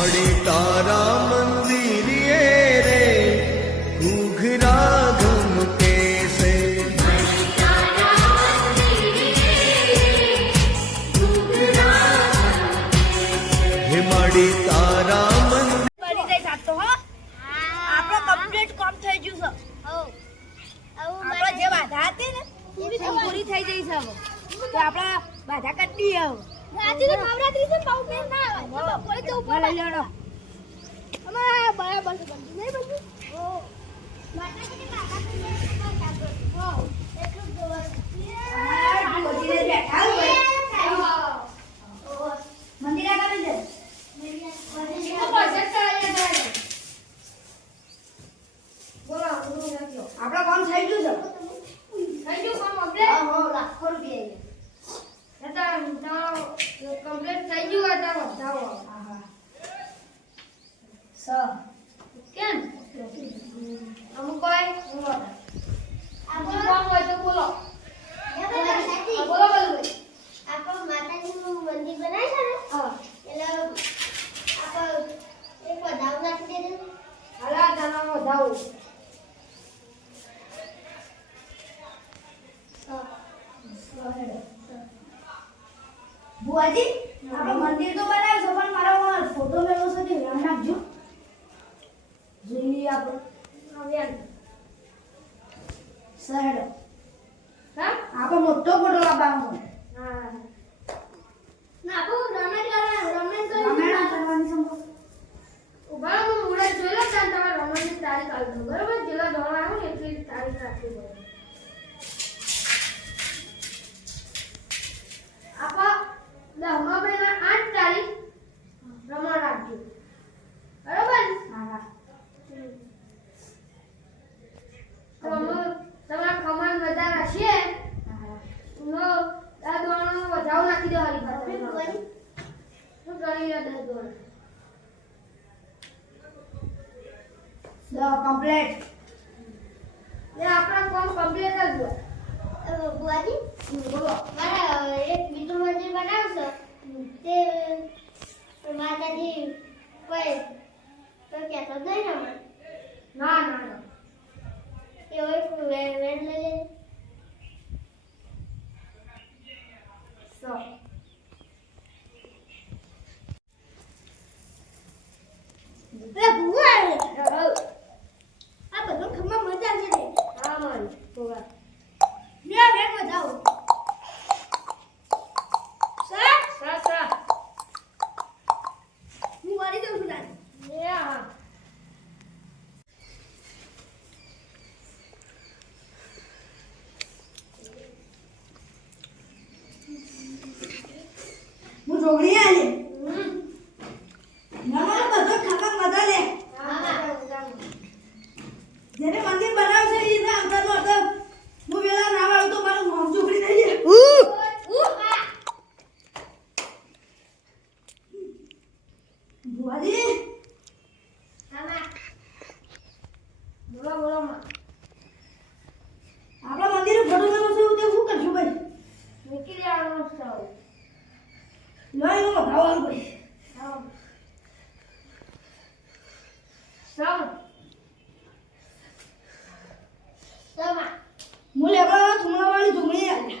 मणि तारा मंदिरिये रे घूघरा घूम के से हे मणि तारा કમ્પ્લીટ કામ થઈ ગયું છે. આપણે જે બાધા હતી ને એ બી પૂરી થઈ જઈ છે. હવે તો આપણે બાધા કરી દઈએ. હવે રાતે તો નવરાત્રી છે પાઉ મેં ના આવે બપોરે તો ઉપર લઈ લેડો અમે બરાબર છે બંધ નહીં બંધ ઓ માતાજી બાધા કરી હો એટલું જોવા આ મોજીને બેઠા હોય મંદિર આગળ જશે મંદિર પ્રોજેક્ટ કરાવી દે. આપડે કામ થઈ ગયું છે. થઈ ગયું કામ આપણે હા લાખો રૂપિયા હતા કમ્પ્લીટ થઈ ગયું હતા બતાવો. હા સ કેમ અમુક કોઈ આપણો કામ હોય તો બોલો. બોલો બોલો આપણો માતાજીનું મંદિર બનાવ્યું છે ને હા એટલે આપણે એક વધાવ નાખી દેજો. હાલા તાનો વધાવ बुआजी આપણે મંદિર તો બનાવ્યું છે પણ મારો ફોટો મેલો છે કે ધ્યાન રાખજો. જોઈ લઈએ આપણે સહેડ હા આપણે મોટો ફોટો લાવવાનો છે. હા ના આપણે રમેશ કરવાની સંભવ ઉભા હું મુરત જોઈ લો ત્યાં તમારે રમણની તારીખ આવી દો બરાબર. જેલા દોડ આવ્યો ને એટલી તારીખ રાખવી પડે. આપા 10મા મહિના 8 તારીખ રમણ રાખજો બરાબર. હા તો તમારા ખમાન બધા રાખીએ. નો આ દોણનો વધાવ નાખી દો હારી પાસે હું ગણી લે 10 દોણ કમ્પ્લીટ. એ આપણા કામ કમ્પ્લીટ જ દો. બુઆજી બોલો મારા એક બીજું મંદિર બનાવશો તે માતાજી કોઈ તો કહેતો નહીં ને ના ના ના એવો એક વેણ લઈ લે સો એ બુઆ આ બધું ખમ્મા મજા છે. હા મન બુઆ મેં વેણ વધાવો સર હું વાળી દઉં છું દાદી. હા હું જોગણી આલે ના બધો ખાવા મજા લે. હા જેને મંદિર બનાવશે એ ના આવતા તો હું વેલા ના વાળું તો મારું મોમ ચોકડી થઈ જાય. બુઆજી મામા બોલો બોલો માં આપણા મંદિરે ફોટો લેવો છે તે શું કરશું ભાઈ? મૂકી દેવાનો છે. લઈ લો ખાવાનું ભાઈ. સમ સમા મુલે આપણા થુમણા વાળી ધુમણી આલે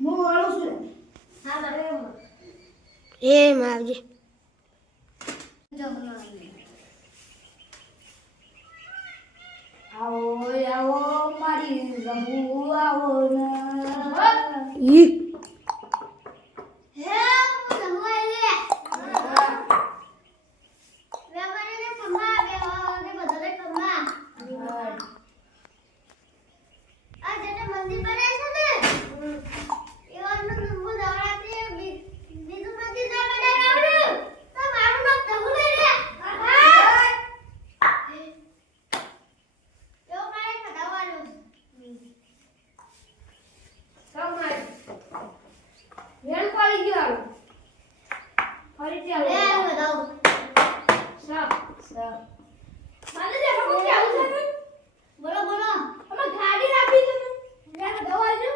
હું વાળું છું. હા મારે એ માવજી આવો આવો મારી રમુ આવો ને ઈ હે હું રમવા લે વેવાને કમા બેવાને બધાને કમા આ જેને મંદિર બનાય છે ને એવાનું નંબર દવડાતી બીજું મંદિર ના બનાય આવડ્યું તો મારું નામ ધમુ લઈ લે. એવો મારે ખડાવવાનું સમય વેણ પડી ગયો ફરી ચાલો લે બતાવ સબ મને દેખો કે આવું છે. બોલો બોલો અમે ગાડી રાખી છે મેં દવા જો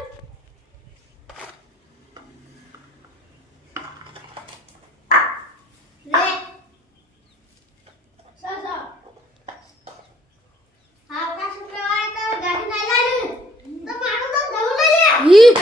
ઈ